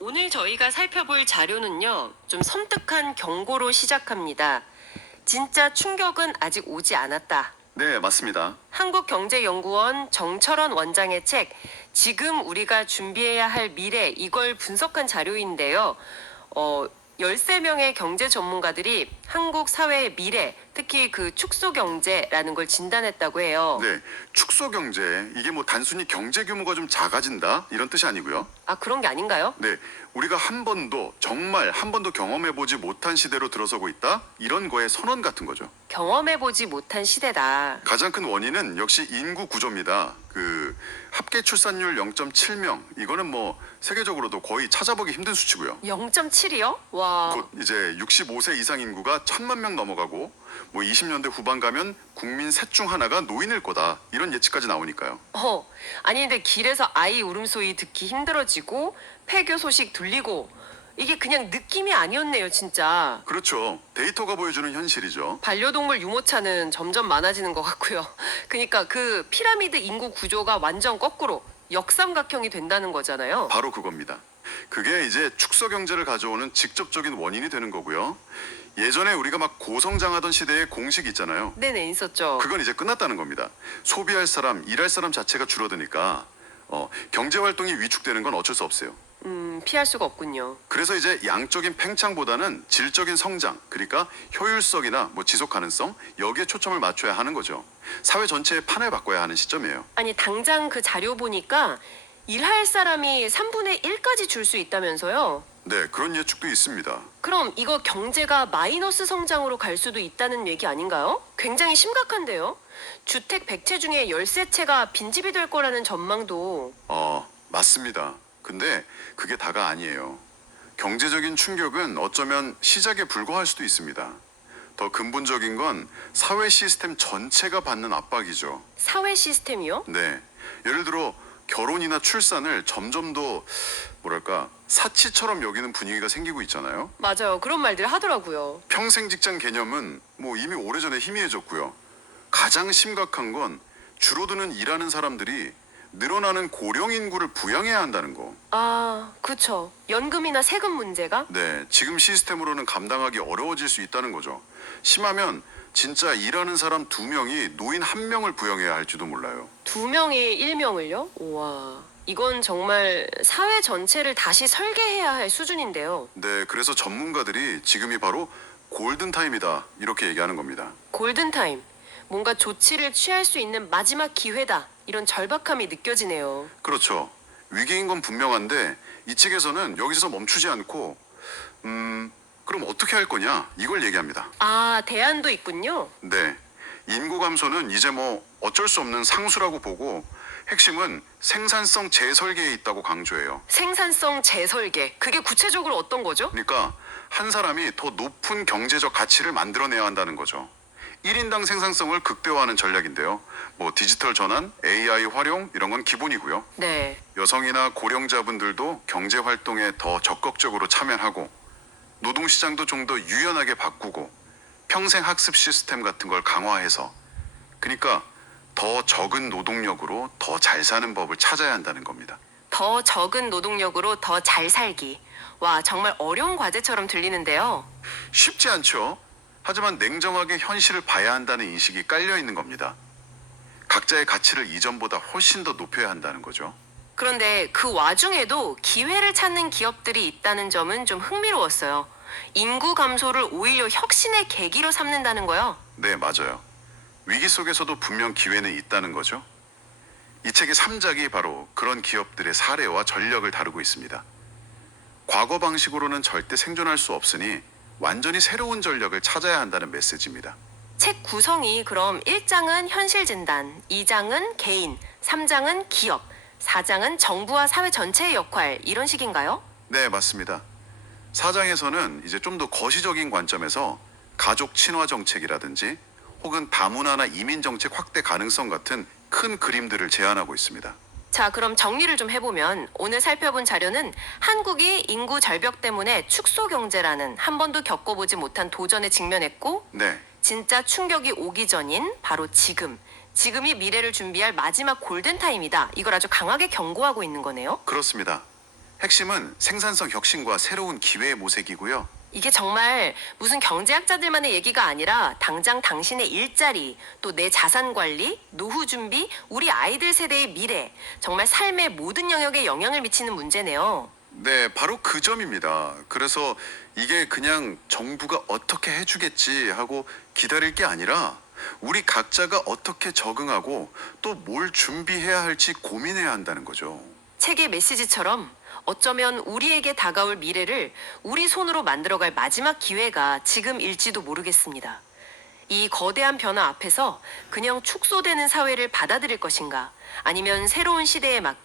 오늘 저희가 살펴볼 자료는요, 좀 섬뜩한 경고로 시작합니다. 진짜 충격은 아직 오지 않았다. 네, 맞습니다. 한국경제연구원 정철원 원장의 책, 지금 우리가 준비해야 할 미래, 이걸 분석한 자료인데요. 13명의 경제 전문가들이 한국 사회의 미래, 특히 그 축소경제라는 걸 진단했다고 해요. 네, 축소 경제 이게 뭐 단순히 경제 규모가 좀 작아진다 이런 뜻이 아니고요. 아, 그런 게 아닌가요? 네, 우리가 정말 한 번도 경험해보지 못한 시대로 들어서고 있다 이런 거의 선언 같은 거죠. 경험해보지 못한 시대다. 가장 큰 원인은 역시 인구 구조입니다. 그 합계 출산율 0.7명 이거는 뭐 세계적으로도 거의 찾아보기 힘든 수치고요. 0.7이요? 와. 곧 이제 65세 이상 인구가 1,000만 명 넘어가고 뭐 20년대 후반 가면 국민 셋 중 하나가 노인일 거다 이런 예측까지 나오니까요. 아니 근데 길에서 아이 울음소리 듣기 힘들어지고 폐교 소식 들리고 이게 그냥 느낌이 아니었네요, 진짜. 그렇죠. 데이터가 보여주는 현실이죠. 반려동물 유모차는 점점 많아지는 것 같고요. 그러니까 그 피라미드 인구 구조가 완전 거꾸로 역삼각형이 된다는 거잖아요. 바로 그겁니다. 그게 이제 축소 경제를 가져오는 직접적인 원인이 되는 거고요. 예전에 우리가 막 고성장하던 시대의 공식 있잖아요. 네네, 있었죠. 그건 이제 끝났다는 겁니다. 소비할 사람, 일할 사람 자체가 줄어드니까 경제 활동이 위축되는 건 어쩔 수 없어요. 피할 수가 없군요. 그래서 이제 양적인 팽창보다는 질적인 성장, 그러니까 효율성이나 뭐 지속 가능성 여기에 초점을 맞춰야 하는 거죠. 사회 전체의 판을 바꿔야 하는 시점이에요. 아니 당장 그 자료 보니까 일할 사람이 3분의 1까지 줄 수 있다면서요. 네, 그런 예측도 있습니다. 그럼 이거 경제가 마이너스 성장으로 갈 수도 있다는 얘기 아닌가요? 굉장히 심각한데요. 주택 100채 중에 13채가 빈집이 될 거라는 전망도. 맞습니다. 근데 그게 다가 아니에요. 경제적인 충격은 어쩌면 시작에 불과할 수도 있습니다. 더 근본적인 건 사회 시스템 전체가 받는 압박이죠. 사회 시스템이요? 네. 예를 들어 결혼이나 출산을 점점 더 뭐랄까 사치처럼 여기는 분위기가 생기고 있잖아요. 맞아요. 그런 말들 하더라고요. 평생 직장 개념은 뭐 이미 오래전에 희미해졌고요. 가장 심각한 건 줄어드는 일하는 사람들이 늘어나는 고령 인구를 부양해야 한다는 거. 아, 그쵸. 연금이나 세금 문제가? 네, 지금 시스템으로는 감당하기 어려워질 수 있다는 거죠. 심하면 진짜 일하는 사람 2명이 노인 1명을 부양해야 할지도 몰라요. 2명이 1명을요? 우와. 이건 정말 사회 전체를 다시 설계해야 할 수준인데요. 네, 그래서 전문가들이 지금이 바로 골든타임이다 이렇게 얘기하는 겁니다. 골든타임. 뭔가 조치를 취할 수 있는 마지막 기회다. 이런 절박함이 느껴지네요. 그렇죠. 위기인 건 분명한데 이 책에서는 여기서 멈추지 않고 그럼 어떻게 할 거냐 이걸 얘기합니다. 아, 대안도 있군요. 네, 인구 감소는 이제 뭐 어쩔 수 없는 상수라고 보고 핵심은 생산성 재설계에 있다고 강조해요. 생산성 재설계. 그게 구체적으로 어떤 거죠? 그러니까 한 사람이 더 높은 경제적 가치를 만들어내야 한다는 거죠. 1인당 생산성을 극대화하는 전략인데요. 뭐 디지털 전환, AI 활용 이런 건 기본이고요. 네. 여성이나 고령자분들도 경제 활동에 더 적극적으로 참여하고 노동시장도 좀 더 유연하게 바꾸고 평생 학습 시스템 같은 걸 강화해서 그러니까 더 적은 노동력으로 더 잘 사는 법을 찾아야 한다는 겁니다. 더 적은 노동력으로 더 잘 살기. 와, 정말 어려운 과제처럼 들리는데요. 쉽지 않죠. 하지만 냉정하게 현실을 봐야 한다는 인식이 깔려 있는 겁니다. 각자의 가치를 이전보다 훨씬 더 높여야 한다는 거죠. 그런데 그 와중에도 기회를 찾는 기업들이 있다는 점은 좀 흥미로웠어요. 인구 감소를 오히려 혁신의 계기로 삼는다는 거요. 네, 맞아요. 위기 속에서도 분명 기회는 있다는 거죠. 이 책의 3작이 바로 그런 기업들의 사례와 전력을 다루고 있습니다. 과거 방식으로는 절대 생존할 수 없으니 완전히 새로운 전력을 찾아야 한다는 메시지입니다. 책 구성이 그럼 1장은 현실 진단, 2장은 개인, 3장은 기업, 4장은 정부와 사회 전체의 역할 이런 식인가요? 네, 맞습니다. 4장에서는 이제 좀 더 거시적인 관점에서 가족 친화 정책이라든지 혹은 다문화나 이민 정책 확대 가능성 같은 큰 그림들을 제안하고 있습니다. 자, 그럼 정리를 좀 해보면 오늘 살펴본 자료는 한국이 인구 절벽 때문에 축소 경제라는 한 번도 겪어보지 못한 도전에 직면했고 네, 진짜 충격이 오기 전인 바로 지금이 미래를 준비할 마지막 골든타임이다. 이걸 아주 강하게 경고하고 있는 거네요. 그렇습니다. 핵심은 생산성 혁신과 새로운 기회의 모색이고요. 이게 정말 무슨 경제학자들만의 얘기가 아니라 당장 당신의 일자리, 또 내 자산 관리, 노후 준비, 우리 아이들 세대의 미래, 정말 삶의 모든 영역에 영향을 미치는 문제네요. 네, 바로 그 점입니다. 그래서 이게 그냥 정부가 어떻게 해주겠지 하고 기다릴 게 아니라 우리 각자가 어떻게 적응하고 또 뭘 준비해야 할지 고민해야 한다는 거죠. 책의 메시지처럼 어쩌면 우리에게 다가올 미래를 우리 손으로 만들어갈 마지막 기회가 지금일지도 모르겠습니다. 이 거대한 변화 앞에서 그냥 축소되는 사회를 받아들일 것인가, 아니면 새로운 시대에 맞게